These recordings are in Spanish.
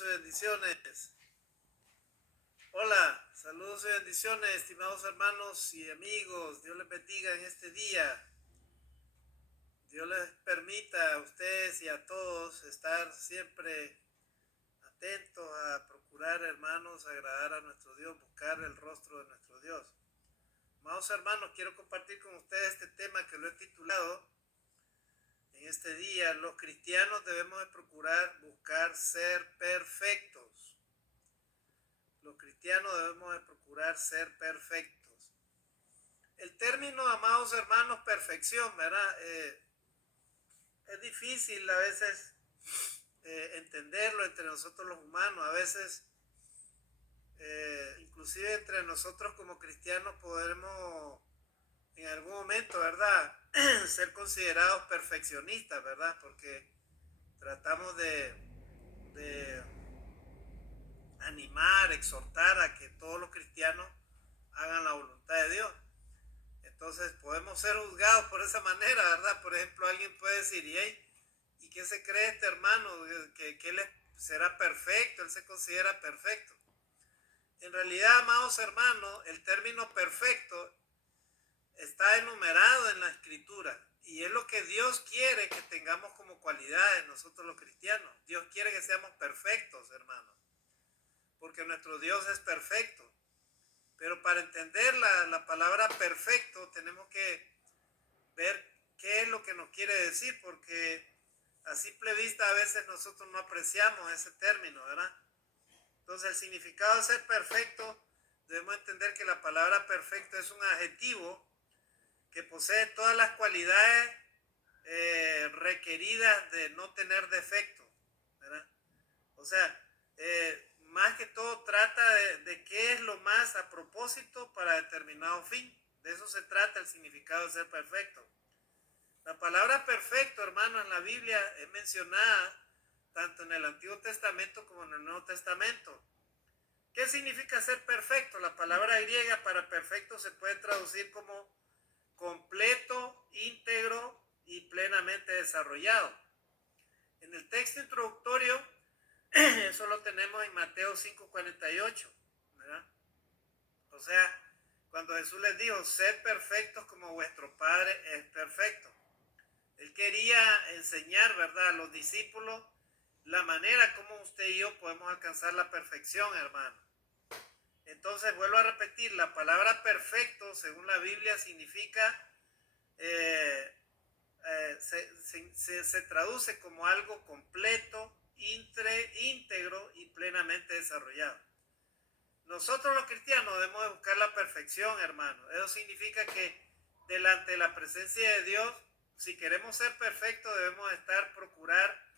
saludos y bendiciones. Hola, saludos y bendiciones, estimados hermanos y amigos. Dios les bendiga en este día. Dios les permita a ustedes y a todos estar siempre atentos a procurar, hermanos, agradar a nuestro Dios, buscar el rostro de nuestro Dios. Amados hermanos, quiero compartir con ustedes este tema que lo he titulado en este día: los cristianos debemos de procurar buscar ser perfectos. Los cristianos debemos de procurar ser perfectos. El término, amados hermanos, perfección, ¿verdad? Es difícil a veces entenderlo entre nosotros los humanos. A veces, inclusive entre nosotros como cristianos, podemos en algún momento, ¿verdad?, ser considerados perfeccionistas, ¿verdad? Porque tratamos de animar, exhortar a que todos los cristianos hagan la voluntad de Dios. Entonces podemos ser juzgados por esa manera, ¿verdad? Por ejemplo, alguien puede decir: ¿y qué se cree este hermano? Que él será perfecto, él se considera perfecto. En realidad, amados hermanos, el término perfecto está enumerado en la Escritura, y es lo que Dios quiere que tengamos como cualidades nosotros los cristianos. Dios quiere que seamos perfectos, hermanos, porque nuestro Dios es perfecto. Pero para entender la palabra perfecto tenemos que ver qué es lo que nos quiere decir, porque a simple vista a veces nosotros no apreciamos ese término, ¿verdad? Entonces, el significado de ser perfecto, debemos entender que la palabra perfecto es un adjetivo que posee todas las cualidades requeridas de no tener defecto, ¿verdad? O sea, más que todo trata de qué es lo más a propósito para determinado fin. De eso se trata el significado de ser perfecto. La palabra perfecto, hermano, en la Biblia es mencionada tanto en el Antiguo Testamento como en el Nuevo Testamento. ¿Qué significa ser perfecto? La palabra griega para perfecto se puede traducir como completo, íntegro y plenamente desarrollado. En el texto introductorio, eso lo tenemos en Mateo 5:48, ¿verdad? O sea, cuando Jesús les dijo: sed perfectos como vuestro Padre es perfecto. Él quería enseñar, ¿verdad?, a los discípulos la manera como usted y yo podemos alcanzar la perfección, hermano. Entonces, vuelvo a repetir, la palabra perfecto, según la Biblia, significa, se traduce como algo completo, íntegro y plenamente desarrollado. Nosotros los cristianos debemos de buscar la perfección, hermano. Eso significa que delante de la presencia de Dios, si queremos ser perfectos, debemos procurar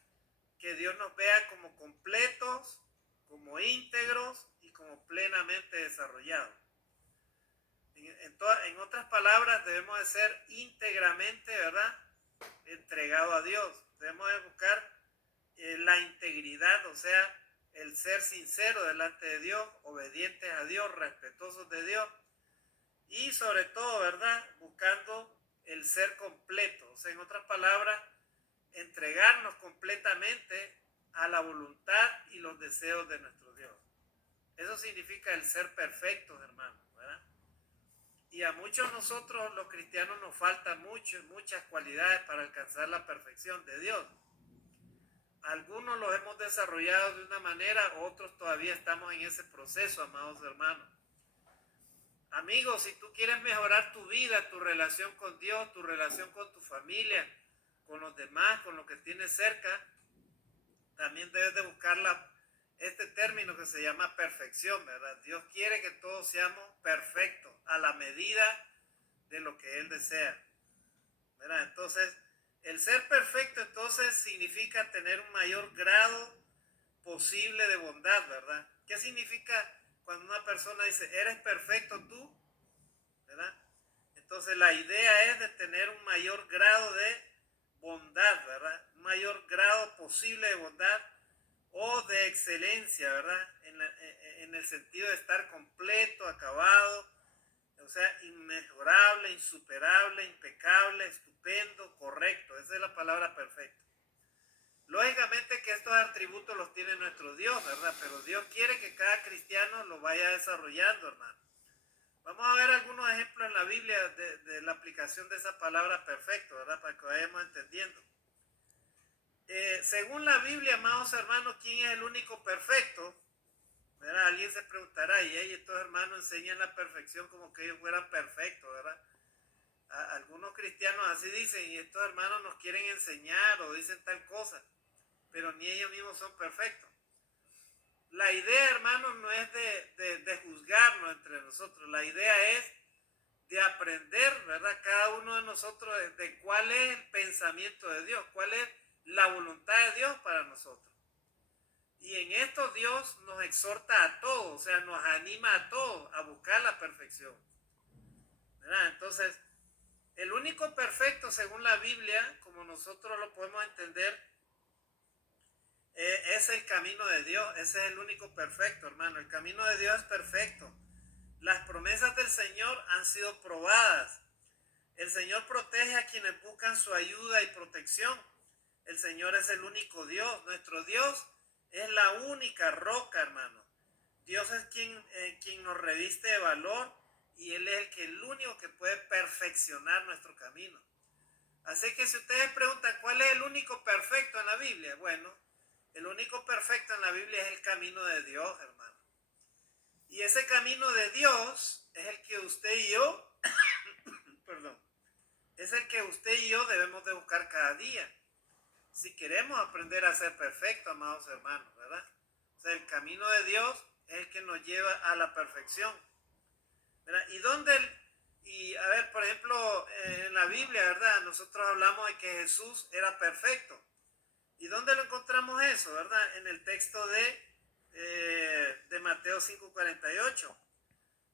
que Dios nos vea como completos, como íntegros y como plenamente desarrollados. En otras palabras, debemos de ser íntegramente, ¿verdad?, entregados a Dios. Debemos de buscar la integridad, o sea, el ser sincero delante de Dios, obedientes a Dios, respetuosos de Dios, y sobre todo, ¿verdad?, buscando el ser completo. O sea, en otras palabras, entregarnos completamente a la voluntad y los deseos de nuestro Dios. Eso significa el ser perfectos, hermanos, ¿verdad? Y a muchos de nosotros los cristianos nos faltan muchas cualidades para alcanzar la perfección de Dios. Algunos los hemos desarrollado de una manera, otros todavía estamos en ese proceso, amados hermanos. Amigos, si tú quieres mejorar tu vida, tu relación con Dios, tu relación con tu familia, con los demás, con los que tienes cerca, también debes de buscar este término que se llama perfección, ¿verdad? Dios quiere que todos seamos perfectos a la medida de lo que Él desea, ¿verdad? Entonces, el ser perfecto entonces significa tener un mayor grado posible de bondad, ¿verdad? ¿Qué significa cuando una persona dice: eres perfecto tú, ¿verdad? Entonces la idea es de tener un mayor grado de bondad, ¿verdad? Un mayor grado posible de bondad o de excelencia, ¿verdad? En el sentido de estar completo, acabado, o sea, inmejorable, insuperable, impecable, estupendo, correcto. Esa es la palabra perfecto. Lógicamente que que estos atributos los tiene nuestro Dios, ¿verdad? Pero Dios quiere que cada cristiano lo vaya desarrollando, hermano. Vamos a ver algunos ejemplos en la Biblia de la aplicación de esa palabra perfecto, ¿verdad? Para que vayamos entendiendo. Según la Biblia, amados hermanos, ¿quién es el único perfecto? ¿Verdad? Alguien se preguntará, y estos hermanos enseñan la perfección como que ellos fueran perfectos, ¿verdad? Algunos cristianos así dicen, y estos hermanos nos quieren enseñar o dicen tal cosa, pero ni ellos mismos son perfectos. La idea, hermanos, no es de juzgarnos entre nosotros, la idea es de aprender, ¿verdad? Cada uno de nosotros de cuál es el pensamiento de Dios, cuál es la voluntad de Dios para nosotros. Y en esto Dios nos exhorta a todos, o sea, nos anima a todos a buscar la perfección, ¿verdad? Entonces, el único perfecto según la Biblia, como nosotros lo podemos entender, es el camino de Dios. Ese es el único perfecto, hermano. El camino de Dios es perfecto. Las promesas del Señor han sido probadas. El Señor protege a quienes buscan su ayuda y protección. El Señor es el único Dios. Nuestro Dios es la única roca, hermano. Dios es quien nos reviste de valor y Él es el único que puede perfeccionar nuestro camino. Así que si ustedes preguntan cuál es el único perfecto en la Biblia, bueno, el único perfecto en la Biblia es el camino de Dios, hermano. Y ese camino de Dios es el que usted y yo, perdón, es el que usted y yo debemos de buscar cada día. Si queremos aprender a ser perfectos, amados hermanos, ¿verdad? O sea, el camino de Dios es el que nos lleva a la perfección, ¿verdad? Y a ver, por ejemplo, en la Biblia, ¿verdad? Nosotros hablamos de que Jesús era perfecto. ¿Y dónde lo encontramos eso, verdad? En el texto de Mateo 5:48,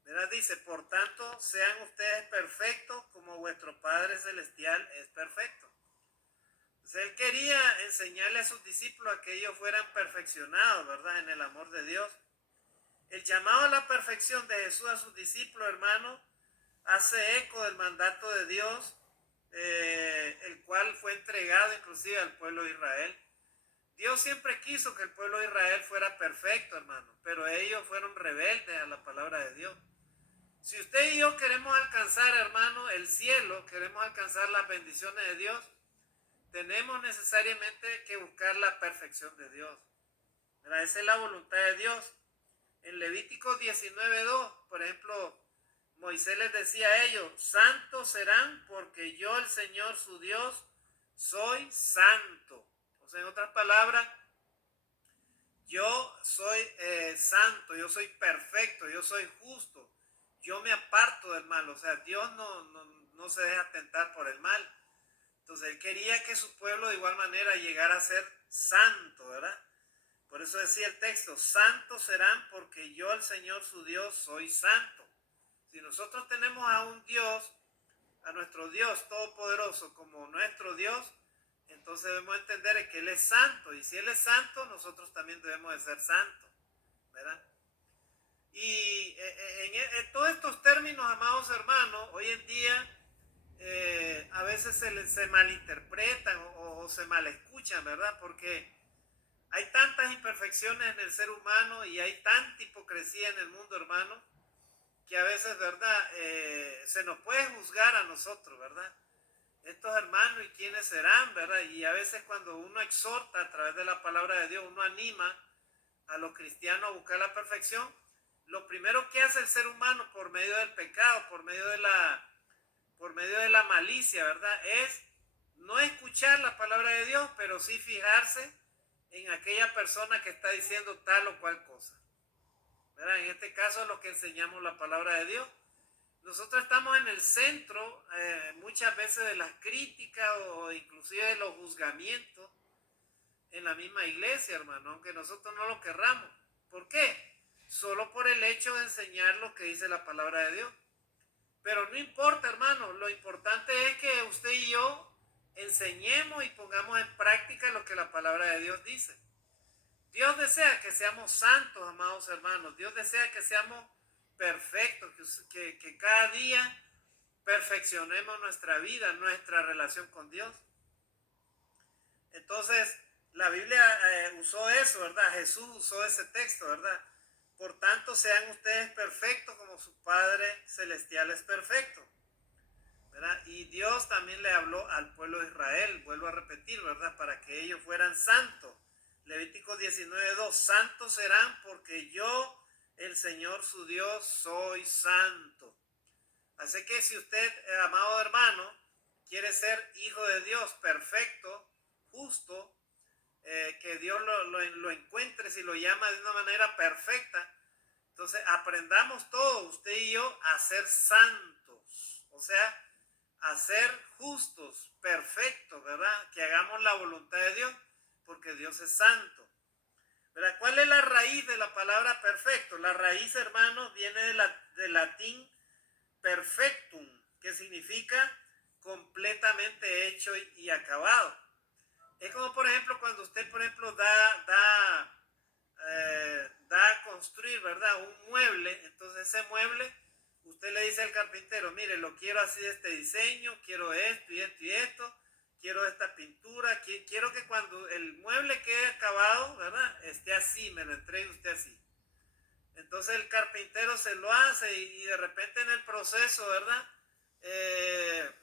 ¿verdad? Dice, por tanto, sean ustedes perfectos como vuestro Padre Celestial es perfecto. Entonces, Él quería enseñarle a sus discípulos a que ellos fueran perfeccionados, ¿verdad? En el amor de Dios. El llamado a la perfección de Jesús a sus discípulos, hermanos, hace eco del mandato de Dios, el cual fue entregado inclusive al pueblo de Israel. Dios siempre quiso que el pueblo de Israel fuera perfecto, hermano, pero ellos fueron rebeldes a la palabra de Dios. Si usted y yo queremos alcanzar, hermano, el cielo, queremos alcanzar las bendiciones de Dios, tenemos necesariamente que buscar la perfección de Dios. ¿Verdad? Esa es la voluntad de Dios. En Levítico 19:2, por ejemplo, Moisés les decía a ellos, santos serán porque yo, el Señor su Dios, soy santo. O sea, en otras palabras, yo soy santo, yo soy perfecto, yo soy justo, yo me aparto del mal. O sea, Dios no se deja tentar por el mal. Entonces, Él quería que su pueblo de igual manera llegara a ser santo, ¿verdad? Por eso decía el texto, santos serán porque yo, el Señor su Dios, soy santo. Si nosotros tenemos a un Dios, a nuestro Dios todopoderoso como nuestro Dios, entonces debemos entender que Él es santo. Y si Él es santo, nosotros también debemos de ser santos, ¿verdad? Y en todos estos términos, amados hermanos, hoy en día a veces se malinterpretan o se malescuchan, ¿verdad? Porque hay tantas imperfecciones en el ser humano y hay tanta hipocresía en el mundo, hermano, que a veces, ¿verdad? Se nos puede juzgar a nosotros, ¿verdad? Estos hermanos y quiénes serán, ¿verdad? Y a veces cuando uno exhorta a través de la palabra de Dios, uno anima a los cristianos a buscar la perfección, lo primero que hace el ser humano por medio del pecado, por medio de la malicia, ¿verdad? Es no escuchar la palabra de Dios, pero sí fijarse en aquella persona que está diciendo tal o cual cosa, ¿verdad? En este caso es lo que enseñamos la palabra de Dios. Nosotros estamos en el centro muchas veces de las críticas o inclusive de los juzgamientos en la misma iglesia, hermano, aunque nosotros no lo querramos. ¿Por qué? Solo por el hecho de enseñar lo que dice la palabra de Dios. Pero no importa, hermano, lo importante es que usted y yo enseñemos y pongamos en práctica lo que la palabra de Dios dice. Dios desea que seamos santos, amados hermanos. Dios desea que seamos perfectos, que cada día perfeccionemos nuestra vida, nuestra relación con Dios. Entonces, la Biblia usó eso, ¿verdad? Jesús usó ese texto, ¿verdad? Por tanto, sean ustedes perfectos como su Padre Celestial es perfecto, ¿verdad? Y Dios también le habló al pueblo de Israel, vuelvo a repetir, ¿verdad? Para que ellos fueran santos. Levítico 19:2, santos serán porque yo, el Señor su Dios, soy santo. Así que si usted, amado hermano, quiere ser hijo de Dios, perfecto, justo, que Dios lo encuentre, si lo llama de una manera perfecta, entonces aprendamos todos, usted y yo, a ser santos, o sea, a ser justos, perfectos, ¿verdad? Que hagamos la voluntad de Dios, porque Dios es santo, ¿verdad? ¿Cuál es la raíz de la palabra perfecto? La raíz, hermano, viene del latín perfectum, que significa completamente hecho y acabado. Es como, por ejemplo, cuando usted, por ejemplo, da a construir, ¿verdad? Un mueble. Entonces ese mueble, usted le dice al carpintero, mire, lo quiero así de este diseño, quiero esto y esto y esto, quiero esta pintura, quiero que cuando el mueble quede acabado, ¿verdad? Esté así, me lo entregue usted así. Entonces el carpintero se lo hace y de repente en el proceso, ¿verdad?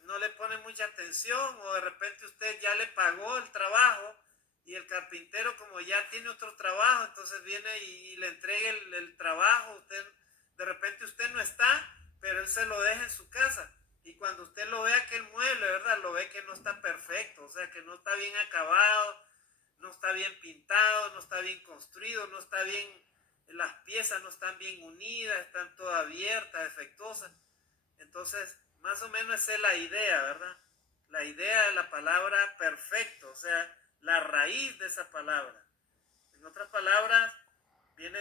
No le pone mucha atención, o de repente usted ya le pagó el trabajo y el carpintero, como ya tiene otro trabajo, entonces viene y le entrega el trabajo. De repente usted no está, pero él se lo deja en su casa. Y cuando usted lo ve aquel mueble, ¿verdad? Lo ve que no está perfecto, o sea, que no está bien acabado, no está bien pintado, no está bien construido, no está bien, las piezas no están bien unidas, están todas abiertas, defectuosas. Entonces, más o menos esa es la idea, ¿verdad? La idea de la palabra perfecto, o sea, la raíz de esa palabra. En otras palabras, viene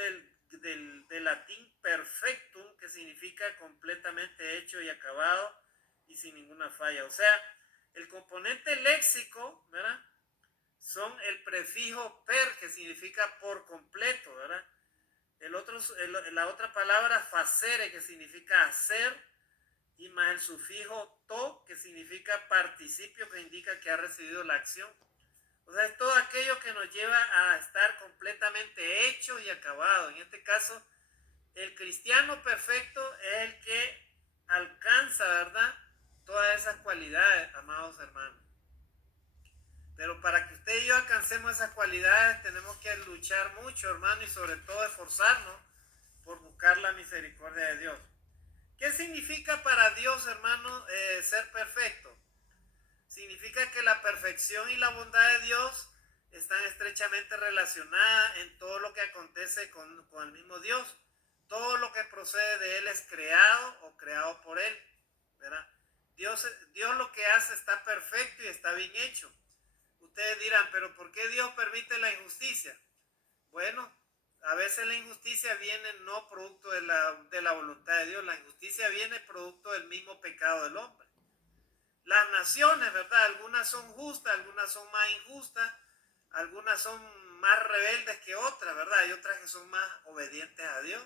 del latín perfectum, que significa completamente hecho y acabado y sin ninguna falla. O sea, el componente léxico, ¿verdad? Son el prefijo per, que significa por completo, ¿verdad? La otra palabra facere, que significa hacer, y más el sufijo to, que significa participio, que indica que ha recibido la acción. O sea, es todo aquello que nos lleva a estar completamente hecho y acabado. En este caso, el cristiano perfecto es el que alcanza, ¿verdad? Todas esas cualidades, amados hermanos. Pero para que usted y yo alcancemos esas cualidades, tenemos que luchar mucho, hermano, y sobre todo esforzarnos por buscar la misericordia de Dios. ¿Qué significa para Dios, hermano, ser perfecto? Significa que la perfección y la bondad de Dios están estrechamente relacionadas en todo lo que acontece con el mismo Dios. Todo lo que procede de Él es creado o creado por Él, ¿verdad? Dios lo que hace está perfecto y está bien hecho. Ustedes dirán, pero ¿por qué Dios permite la injusticia? Bueno, a veces la injusticia viene no producto de la voluntad de Dios, la injusticia viene producto del mismo pecado del hombre. Las naciones, ¿verdad? Algunas son justas, algunas son más injustas, algunas son más rebeldes que otras, ¿verdad? Hay otras que son más obedientes a Dios.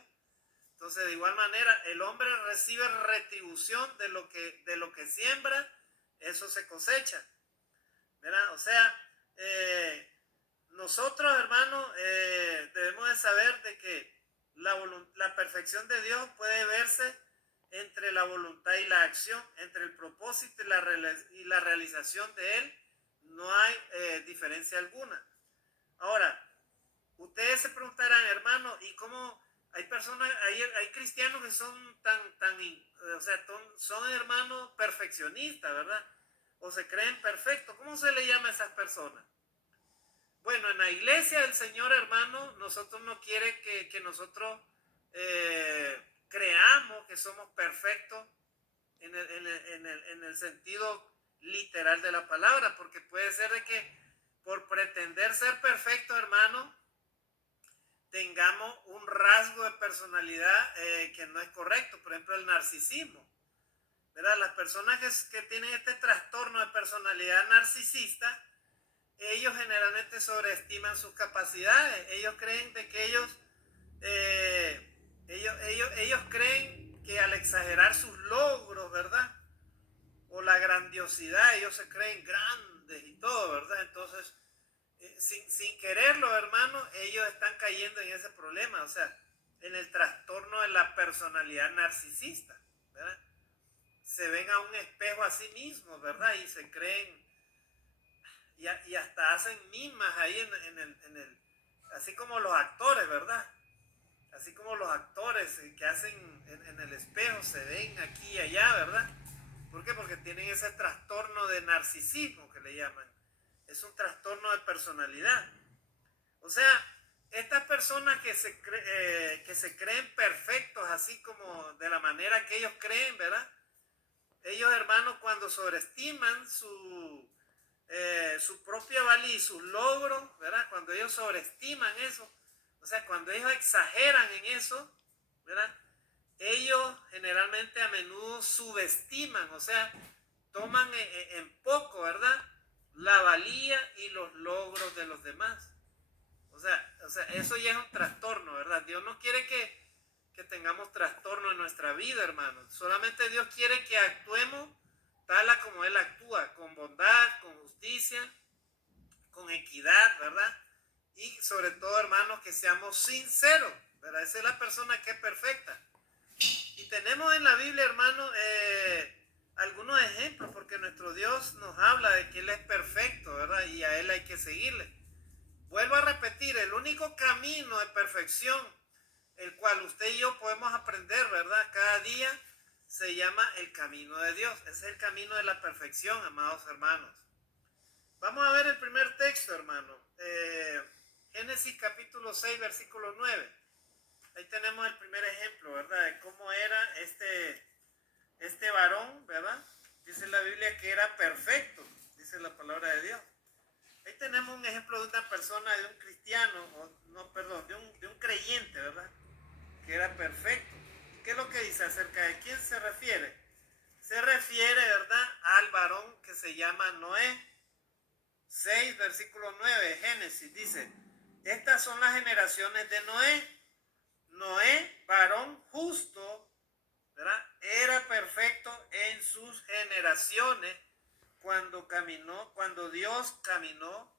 Entonces, de igual manera, el hombre recibe retribución de lo que siembra, eso se cosecha, ¿verdad? O sea, nosotros, hermanos, debemos de saber de que la perfección de Dios puede verse entre la voluntad y la acción, entre el propósito y la realización de Él. No hay diferencia alguna. Ahora, ustedes se preguntarán, hermano, ¿y cómo hay personas, hay cristianos que son o sea, son hermanos perfeccionistas, ¿verdad? O se creen perfectos? ¿Cómo se le llama a esas personas? Bueno, en la iglesia del Señor, hermano, nosotros no quiere que nosotros creamos que somos perfectos en el sentido literal de la palabra, porque puede ser de que por pretender ser perfecto, hermano, tengamos un rasgo de personalidad que no es correcto. Por ejemplo, el narcisismo, ¿verdad? Las personas que tienen este trastorno de personalidad narcisista, ellos generalmente sobreestiman sus capacidades. Ellos creen de que ellos creen que al exagerar sus logros, ¿verdad? O la grandiosidad, ellos se creen grandes y todo, ¿verdad? Entonces, sin quererlo, hermano, ellos están cayendo en ese problema, o sea, en el trastorno de la personalidad narcisista, ¿verdad? Se ven a un espejo a sí mismos, ¿verdad? Y se creen, y hasta hacen mimas ahí así como los actores, ¿verdad? Así como los actores que hacen en el espejo, se ven aquí y allá, ¿verdad? ¿Por qué? Porque tienen ese trastorno de narcisismo que le llaman. Es un trastorno de personalidad. O sea, estas personas que se creen perfectos, así como de la manera que ellos creen, ¿verdad? Ellos, hermanos, cuando sobreestiman su propia valía y sus logros, ¿verdad? Cuando ellos sobreestiman eso, o sea, cuando ellos exageran en eso, ¿verdad? Ellos generalmente a menudo subestiman, o sea, toman en poco, ¿verdad? La valía y los logros de los demás. O sea, eso ya es un trastorno, ¿verdad? Dios no quiere que tengamos trastorno en nuestra vida, hermanos. Solamente Dios quiere que actuemos tal a como Él actúa, con bondad, con justicia, con equidad, ¿verdad? Y sobre todo, hermanos, que seamos sinceros, ¿verdad? Esa es la persona que es perfecta. Y tenemos en la Biblia, hermanos, algunos ejemplos, porque nuestro Dios nos habla de que Él es perfecto, ¿verdad? Y a Él hay que seguirle. Vuelvo a repetir, el único camino de perfección, el cual usted y yo podemos aprender, ¿verdad? Cada día se llama el camino de Dios. Ese es el camino de la perfección, amados hermanos. Vamos a ver el primer texto, hermano. Génesis capítulo 6, versículo 9. Ahí tenemos el primer ejemplo, ¿verdad? De cómo era este varón, ¿verdad? Dice la Biblia que era perfecto, dice la palabra de Dios. Ahí tenemos un ejemplo de una persona, de un cristiano, no, perdón, de un creyente, ¿verdad? Que era perfecto. ¿Qué es lo que dice acerca de quién se refiere? Se refiere, ¿verdad?, al varón que se llama Noé. 6, versículo 9, Génesis, dice, estas son las generaciones de Noé. Noé, varón justo, ¿verdad? Era perfecto en sus generaciones cuando Dios caminó,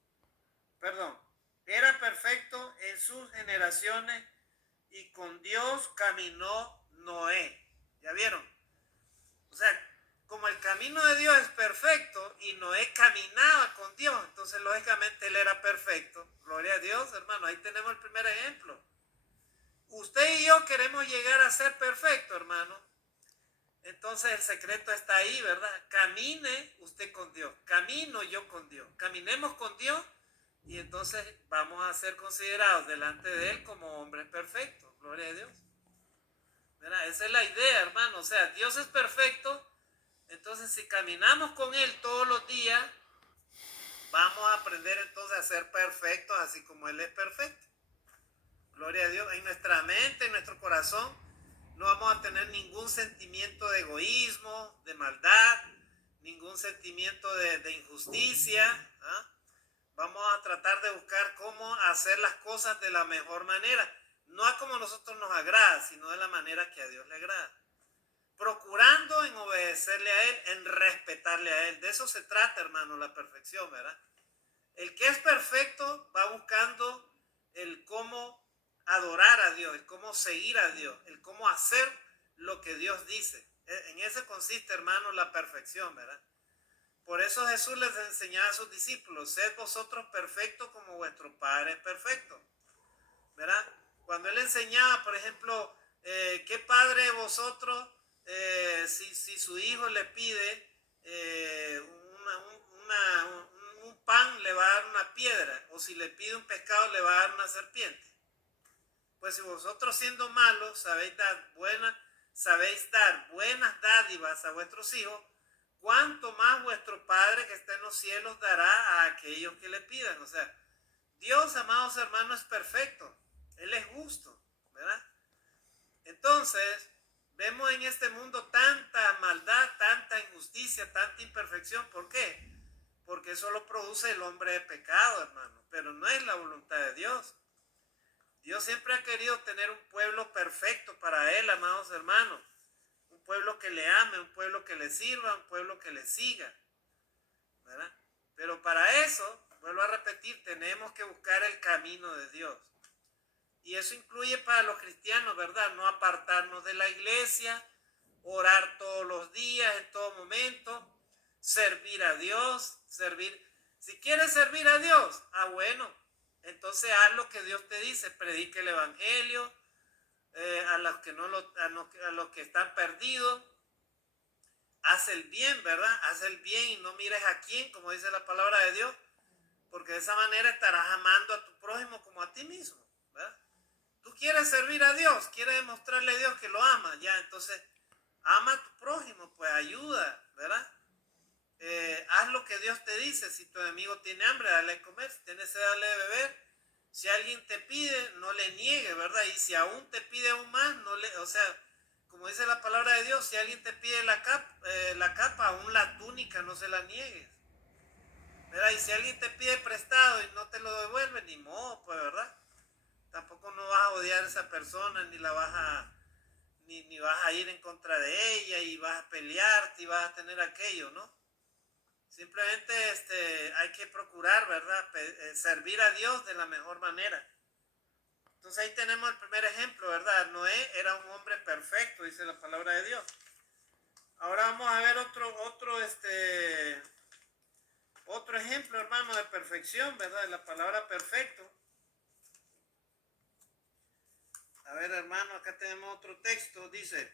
perdón, era perfecto en sus generaciones y con Dios caminó Noé. ¿Ya vieron? O sea, como el camino de Dios es perfecto y Noé caminaba con Dios, entonces lógicamente él era perfecto. Gloria a Dios, hermano. Ahí tenemos el primer ejemplo. Usted y yo queremos llegar a ser perfecto, hermano. Entonces el secreto está ahí, ¿verdad? Camine usted con Dios, camino yo con Dios, caminemos con Dios y entonces vamos a ser considerados delante de Él como hombres perfectos. Gloria a Dios. ¿Verdad? Esa es la idea, hermano. O sea, Dios es perfecto, entonces si caminamos con Él todos los días, vamos a aprender entonces a ser perfectos así como Él es perfecto. Gloria a Dios. En nuestra mente, en nuestro corazón, no vamos a tener ningún sentimiento de egoísmo, de maldad, ningún sentimiento de injusticia. ¿Ah? Vamos a tratar de buscar cómo hacer las cosas de la mejor manera. No a como a nosotros nos agrada, sino de la manera que a Dios le agrada. Procurando en obedecerle a Él, en respetarle a Él. De eso se trata, hermano, la perfección, ¿verdad? El que es perfecto va buscando el cómo adorar a Dios, el cómo seguir a Dios, el cómo hacer lo que Dios dice. En eso consiste, hermano, la perfección, ¿verdad? Por eso Jesús les enseñaba a sus discípulos, sed vosotros perfectos como vuestro Padre es perfecto, ¿verdad? Cuando Él enseñaba, por ejemplo, ¿qué padre de vosotros, si su hijo le pide un pan, le va a dar una piedra? O si le pide un pescado, le va a dar una serpiente. Pues si vosotros siendo malos sabéis dar buenas dádivas a vuestros hijos, cuánto más vuestro Padre que está en los cielos dará a aquellos que le pidan. O sea, Dios, amados hermanos, es perfecto. Él es justo, ¿verdad? Entonces, vemos en este mundo tanta maldad, tanta injusticia, tanta imperfección. ¿Por qué? Porque eso lo produce el hombre de pecado, hermano. Pero no es la voluntad de Dios. Dios siempre ha querido tener un pueblo perfecto para Él, amados hermanos. Un pueblo que le ame, un pueblo que le sirva, un pueblo que le siga, ¿verdad? Pero para eso, vuelvo a repetir, repetir, tenemos que buscar el camino de Dios. Y eso incluye para los cristianos, ¿verdad? No apartarnos de la iglesia, orar todos los días, en todo momento, servir a Dios, Si quieres servir a Dios, bueno, entonces haz lo que Dios te dice, predique el evangelio a los que están perdidos, haz el bien, ¿verdad? Haz el bien y no mires a quién, como dice la palabra de Dios, porque de esa manera estarás amando a tu prójimo como a ti mismo, ¿verdad? Tú quieres servir a Dios, quieres demostrarle a Dios que lo amas, ya, entonces ama a tu prójimo, pues ayuda, ¿verdad? Haz lo que Dios te dice. Si tu enemigo tiene hambre, dale de comer. Si tiene sed, dale de beber. Si alguien te pide, no le niegue, ¿verdad? Y si aún te pide aún más, como dice la palabra de Dios, si alguien te pide la capa, aún la túnica, no se la niegues, ¿verdad? Y si alguien te pide prestado y no te lo devuelve, ni modo, pues, ¿verdad? Tampoco no vas a odiar a esa persona, ni vas a ir en contra de ella, y vas a pelearte, y vas a tener aquello, ¿no? Simplemente hay que procurar, ¿verdad? Servir a Dios de la mejor manera. Entonces ahí tenemos el primer ejemplo, ¿verdad? Noé era un hombre perfecto, dice la palabra de Dios. Ahora vamos a ver otro ejemplo, hermano, de perfección, ¿verdad? De la palabra perfecto. A ver, hermano, acá tenemos otro texto, dice,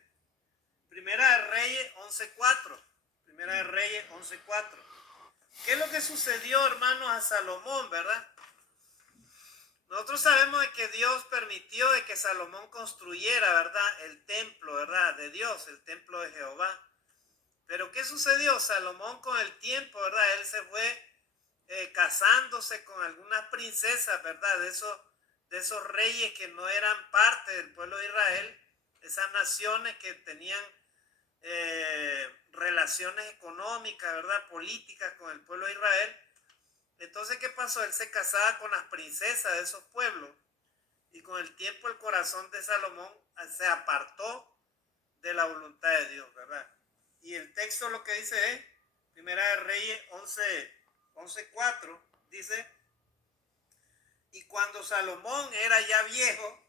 Primera de Reyes 11:4. Primera de Reyes 11:4. ¿Qué es lo que sucedió, hermanos, a Salomón, verdad? Nosotros sabemos de que Dios permitió de que Salomón construyera, ¿verdad? El templo, ¿verdad? De Dios, el templo de Jehová. Pero ¿qué sucedió? Salomón con el tiempo, ¿verdad? Él se fue casándose con algunas princesas, ¿verdad? De esos reyes que no eran parte del pueblo de Israel, esas naciones que tenían relaciones económicas, ¿verdad? Políticas con el pueblo de Israel. Entonces, ¿qué pasó? Él se casaba con las princesas de esos pueblos y con el tiempo el corazón de Salomón se apartó de la voluntad de Dios, ¿verdad? Y el texto lo que dice es, Primera de Reyes 11:4, dice, y cuando Salomón era ya viejo,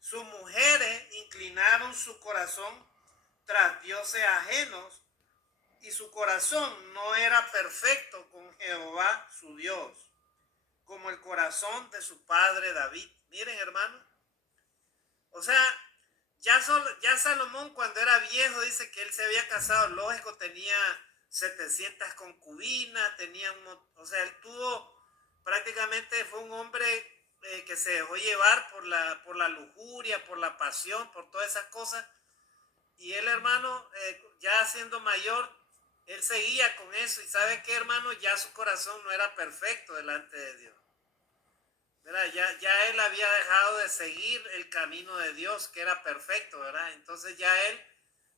sus mujeres inclinaron su corazón tras dioses ajenos, y su corazón no era perfecto con Jehová su Dios, como el corazón de su padre David. Miren, hermano, o sea, ya Salomón cuando era viejo dice que él se había casado, lógico, tenía 700 concubinas, o sea, él prácticamente fue un hombre que se dejó llevar por la lujuria, por la pasión, por todas esas cosas. Y él, hermano, ya siendo mayor, él seguía con eso. Y ¿sabe qué, hermano? Ya su corazón no era perfecto delante de Dios, ¿verdad? Ya él había dejado de seguir el camino de Dios, que era perfecto, ¿verdad? Entonces ya él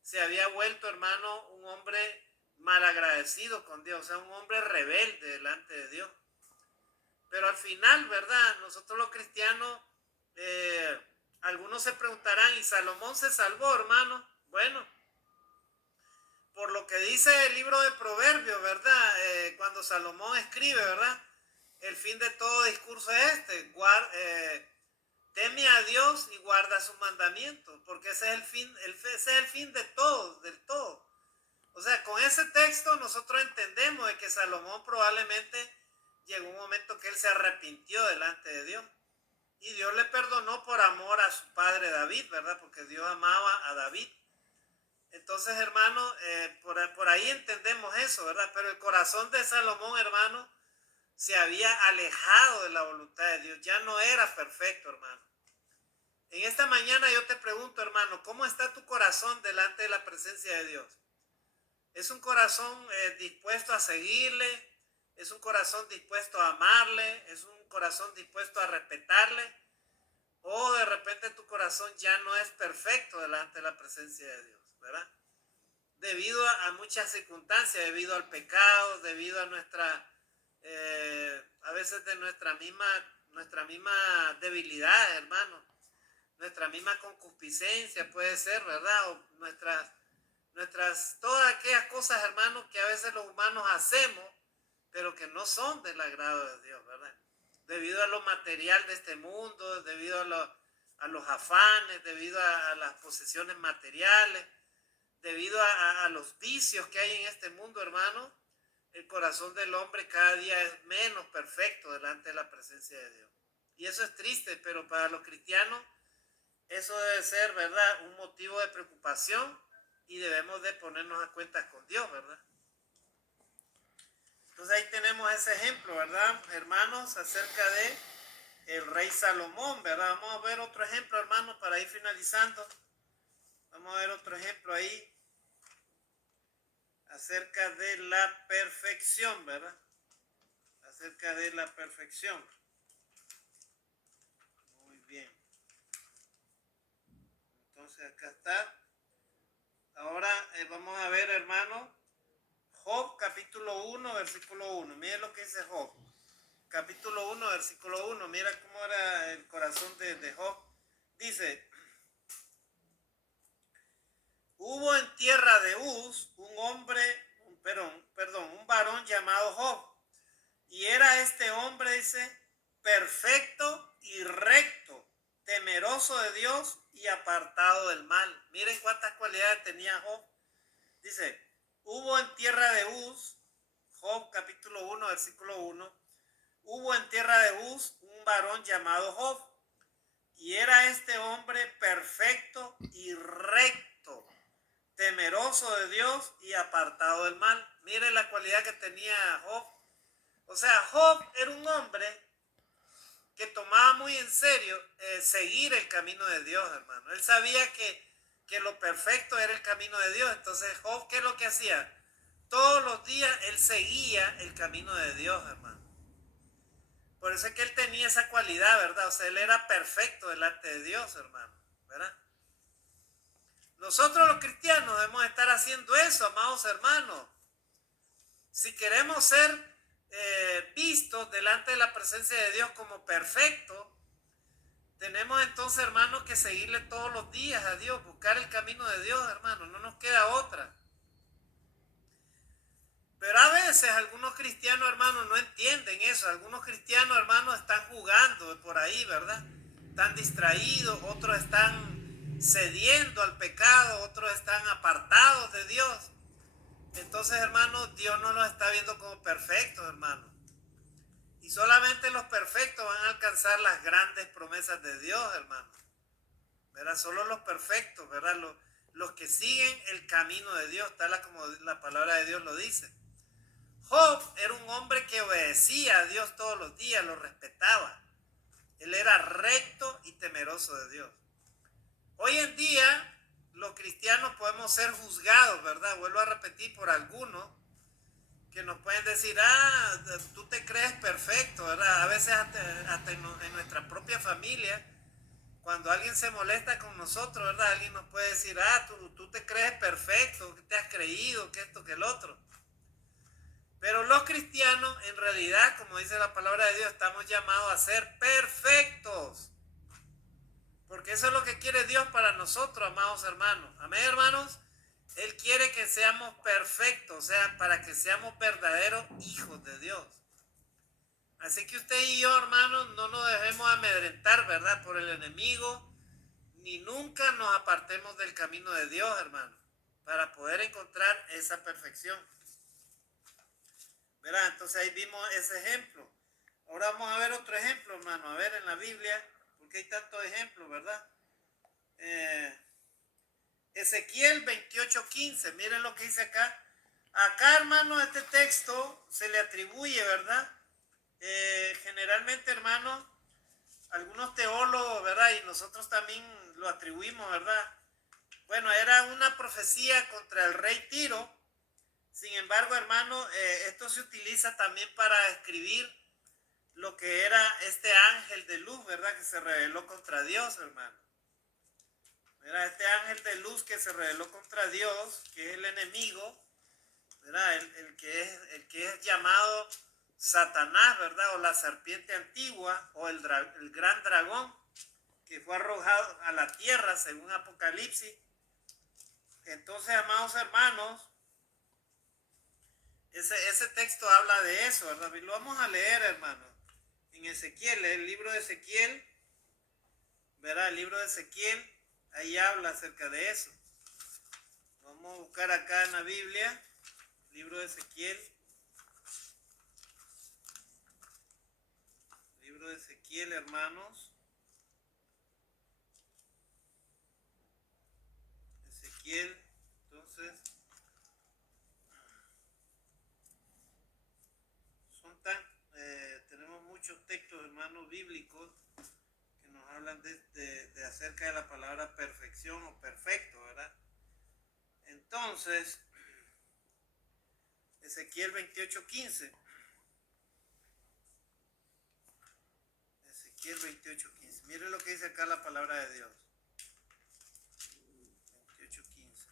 se había vuelto, hermano, un hombre malagradecido con Dios, o sea, un hombre rebelde delante de Dios. Pero al final, ¿verdad? Nosotros los cristianos, algunos se preguntarán, ¿y Salomón se salvó, hermano? Bueno, por lo que dice el libro de Proverbios, ¿verdad? Cuando Salomón escribe, ¿verdad? El fin de todo discurso es teme a Dios y guarda sus mandamientos, porque ese es el fin de todo, del todo. O sea, con ese texto nosotros entendemos de que Salomón probablemente llegó un momento que él se arrepintió delante de Dios. Y Dios le perdonó por amor a su padre David, ¿verdad? Porque Dios amaba a David. Entonces, hermano, por ahí entendemos eso, ¿verdad? Pero el corazón de Salomón, hermano, se había alejado de la voluntad de Dios. Ya no era perfecto, hermano. En esta mañana yo te pregunto, hermano, ¿cómo está tu corazón delante de la presencia de Dios? ¿Es un corazón dispuesto a seguirle? ¿Es un corazón dispuesto a amarle? ¿Es un corazón dispuesto a respetarle? ¿O de repente tu corazón ya no es perfecto delante de la presencia de Dios, ¿verdad? Debido a muchas circunstancias, debido al pecado, debido a a veces de nuestra misma debilidad, hermano, nuestra misma concupiscencia puede ser, ¿verdad? O todas aquellas cosas, hermano, que a veces los humanos hacemos, pero que no son del agrado de Dios, ¿verdad? Debido a lo material de este mundo, debido a los afanes, debido a las posesiones materiales, debido a los vicios que hay en este mundo, hermano, el corazón del hombre cada día es menos perfecto delante de la presencia de Dios. Y eso es triste, pero para los cristianos eso debe ser, ¿verdad?, un motivo de preocupación y debemos de ponernos a cuentas con Dios, ¿verdad? Entonces ahí tenemos ese ejemplo, ¿verdad, hermanos? Acerca de el rey Salomón, ¿verdad? Vamos a ver otro ejemplo, hermanos, para ir finalizando. Vamos a ver otro ejemplo ahí acerca de la perfección, ¿verdad? Acerca de la perfección. Muy bien. Entonces acá está. Ahora vamos a ver, hermano, Job capítulo 1, versículo 1. Miren lo que dice Job. Capítulo 1, versículo 1. Mira cómo era el corazón de Job. Dice: hubo en tierra de Uz un varón llamado Job. Y era este hombre, dice, perfecto y recto, temeroso de Dios y apartado del mal. Miren cuántas cualidades tenía Job. Dice: hubo en tierra de Uz, Job capítulo 1, versículo 1, hubo en tierra de Uz un varón llamado Job, y era este hombre perfecto y recto, temeroso de Dios y apartado del mal. Miren la cualidad que tenía Job. O sea, Job era un hombre que tomaba muy en serio seguir el camino de Dios, hermano. Él sabía que lo perfecto era el camino de Dios. Entonces, Job, ¿qué es lo que hacía? Todos los días él seguía el camino de Dios, hermano. Por eso es que él tenía esa cualidad, ¿verdad? O sea, él era perfecto delante de Dios, hermano, ¿verdad? Nosotros los cristianos debemos estar haciendo eso, amados hermanos. Si queremos ser vistos delante de la presencia de Dios como perfectos, tenemos entonces, hermanos, que seguirle todos los días a Dios, buscar el camino de Dios, hermanos, no nos queda otra. Pero a veces algunos cristianos, hermanos, no entienden eso. Algunos cristianos, hermanos, están jugando por ahí, ¿verdad? Están distraídos, otros están cediendo al pecado, otros están apartados de Dios. Entonces, hermanos, Dios no los está viendo como perfectos, hermanos. Y solamente los perfectos van a alcanzar las grandes promesas de Dios, hermanos. ¿Verdad? Solo los perfectos, ¿verdad? Los que siguen el camino de Dios, tal como la palabra de Dios lo dice. Job era un hombre que obedecía a Dios todos los días, lo respetaba. Él era recto y temeroso de Dios. Hoy en día, los cristianos podemos ser juzgados, ¿verdad? Vuelvo a repetir, por algunos que nos pueden decir: tú te crees perfecto, ¿verdad? A veces hasta en nuestra propia familia, cuando alguien se molesta con nosotros, ¿verdad? Alguien nos puede decir: tú te crees perfecto, que te has creído, que esto, que el otro. Pero los cristianos, en realidad, como dice la palabra de Dios, estamos llamados a ser perfectos. Porque eso es lo que quiere Dios para nosotros, amados hermanos. Amén, hermanos. Él quiere que seamos perfectos, o sea, para que seamos verdaderos hijos de Dios. Así que usted y yo, hermanos, no nos dejemos amedrentar, ¿verdad?, por el enemigo, ni nunca nos apartemos del camino de Dios, hermano, para poder encontrar esa perfección. ¿Verdad? Entonces ahí vimos ese ejemplo. Ahora vamos a ver otro ejemplo, hermano. A ver en la Biblia, porque hay tantos ejemplos, ¿verdad? Ezequiel 28:15. Miren lo que dice acá. Acá, hermano, este texto se le atribuye, ¿verdad? Generalmente, hermano, algunos teólogos, ¿verdad? Y nosotros también lo atribuimos, ¿verdad? Bueno, era una profecía contra el rey Tiro. Sin embargo, hermano, esto se utiliza también para escribir lo que era este ángel de luz, ¿verdad? Que se rebeló contra Dios, hermano. ¿Verdad? Este ángel de luz que se rebeló contra Dios, que es el enemigo, ¿verdad? El que es llamado Satanás, ¿verdad? O la serpiente antigua, o el gran dragón, que fue arrojado a la tierra, según Apocalipsis. Entonces, amados hermanos, Ese texto habla de eso, ¿verdad? Y lo vamos a leer, hermano. En Ezequiel, el libro de Ezequiel, verá, el libro de Ezequiel, ahí habla acerca de eso. Vamos a buscar acá en la Biblia, libro de Ezequiel. Libro de Ezequiel, hermanos. Ezequiel, entonces, son tan, tenemos muchos textos, hermanos, bíblicos que nos hablan de acerca de la palabra perfección o perfecto, ¿verdad? Entonces, Ezequiel 28:15. Ezequiel 28:15. Mire lo que dice acá la palabra de Dios. 28:15.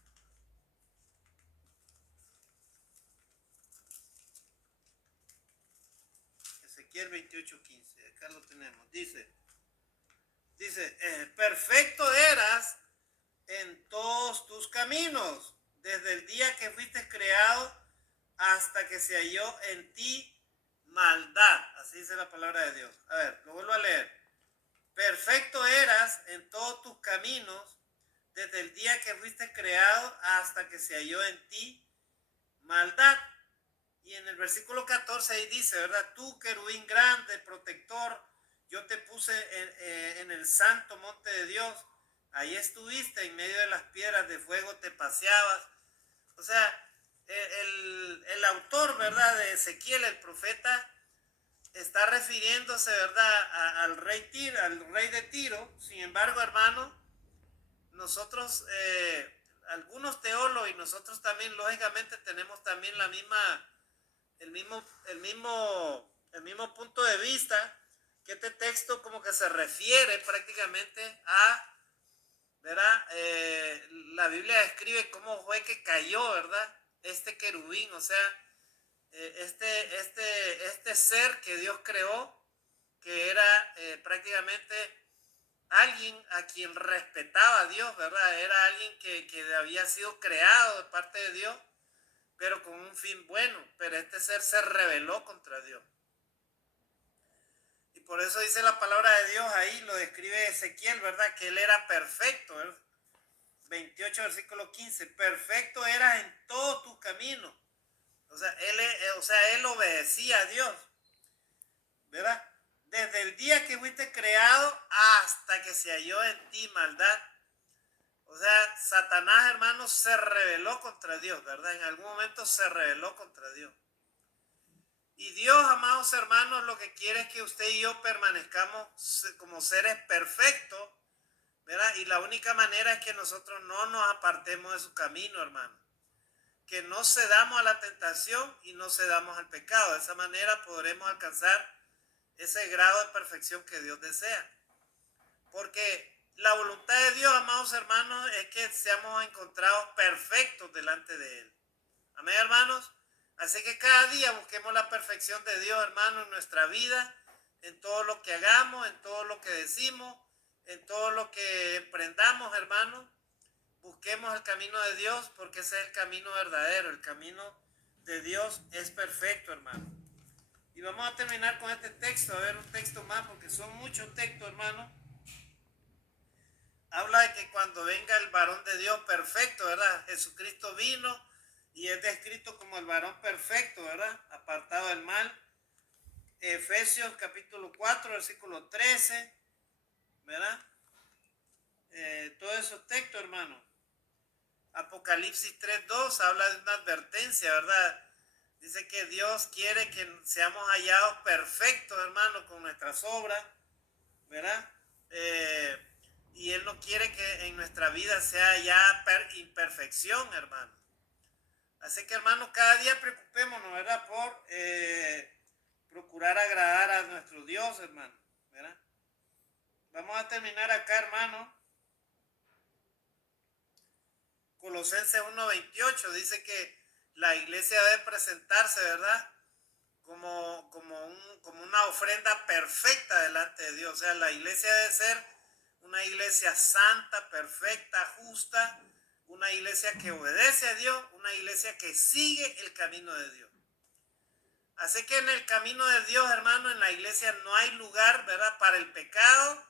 Ezequiel 28:15. Acá lo tenemos. Dice, perfecto eras en todos tus caminos, desde el día que fuiste creado hasta que se halló en ti maldad. Así dice la palabra de Dios. A ver, lo vuelvo a leer. Perfecto eras en todos tus caminos, desde el día que fuiste creado hasta que se halló en ti maldad. Y en el versículo 14 ahí dice, ¿verdad? Tú, querubín grande, protector, yo te puse en el santo monte de Dios. Ahí estuviste, en medio de las piedras de fuego te paseabas. O sea, el autor, ¿verdad? De Ezequiel, el profeta, está refiriéndose, ¿verdad? Al rey de Tiro. Sin embargo, hermano, nosotros, algunos teólogos y nosotros también, lógicamente, tenemos también el mismo punto de vista, que este texto como que se refiere prácticamente a, ¿verdad? La Biblia describe cómo fue que cayó, ¿verdad? Este querubín, o sea, este ser que Dios creó, que era prácticamente alguien a quien respetaba a Dios, ¿verdad? Era alguien que había sido creado de parte de Dios, pero con un fin bueno, pero este ser se rebeló contra Dios. Y por eso dice la palabra de Dios ahí, lo describe Ezequiel, ¿verdad? Que él era perfecto, ¿verdad? 28, versículo 15, perfecto eras en todos tus caminos. O sea, él obedecía a Dios, ¿verdad? Desde el día que fuiste creado hasta que se halló en ti maldad. O sea, Satanás, hermanos, se rebeló contra Dios, ¿verdad? En algún momento se rebeló contra Dios. Y Dios, amados hermanos, lo que quiere es que usted y yo permanezcamos como seres perfectos, ¿verdad? Y la única manera es que nosotros no nos apartemos de su camino, hermano. Que no cedamos a la tentación y no cedamos al pecado. De esa manera podremos alcanzar ese grado de perfección que Dios desea. Porque la voluntad de Dios, amados hermanos, es que seamos encontrados perfectos delante de Él. Amén, hermanos. Así que cada día busquemos la perfección de Dios, hermano, en nuestra vida, en todo lo que hagamos, en todo lo que decimos, en todo lo que emprendamos, hermano. Busquemos el camino de Dios, porque ese es el camino verdadero. El camino de Dios es perfecto, hermano. Y vamos a terminar con este texto, a ver un texto más, porque son muchos textos, hermano. Habla de que cuando venga el varón de Dios perfecto, ¿verdad? Jesucristo vino y es descrito como el varón perfecto, ¿verdad? Apartado del mal. Efesios capítulo 4, versículo 13, ¿verdad? Todos esos textos, hermano. Apocalipsis 3:2 habla de una advertencia, ¿verdad? Dice que Dios quiere que seamos hallados perfectos, hermano, con nuestras obras, ¿verdad? Y Él no quiere que en nuestra vida sea ya imperfección, hermano. Así que, hermano, cada día preocupémonos, ¿verdad? Por procurar agradar a nuestro Dios, hermano, ¿verdad? Vamos a terminar acá, hermano. Colosenses 1:28 dice que la iglesia debe presentarse, ¿verdad? Como una ofrenda perfecta delante de Dios. O sea, la iglesia debe ser una iglesia santa, perfecta, justa, una iglesia que obedece a Dios, una iglesia que sigue el camino de Dios. Así que en el camino de Dios, hermano, en la iglesia no hay lugar, ¿verdad?, para el pecado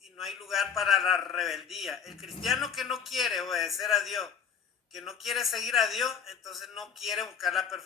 y no hay lugar para la rebeldía. El cristiano que no quiere obedecer a Dios, que no quiere seguir a Dios, entonces no quiere buscar la perfección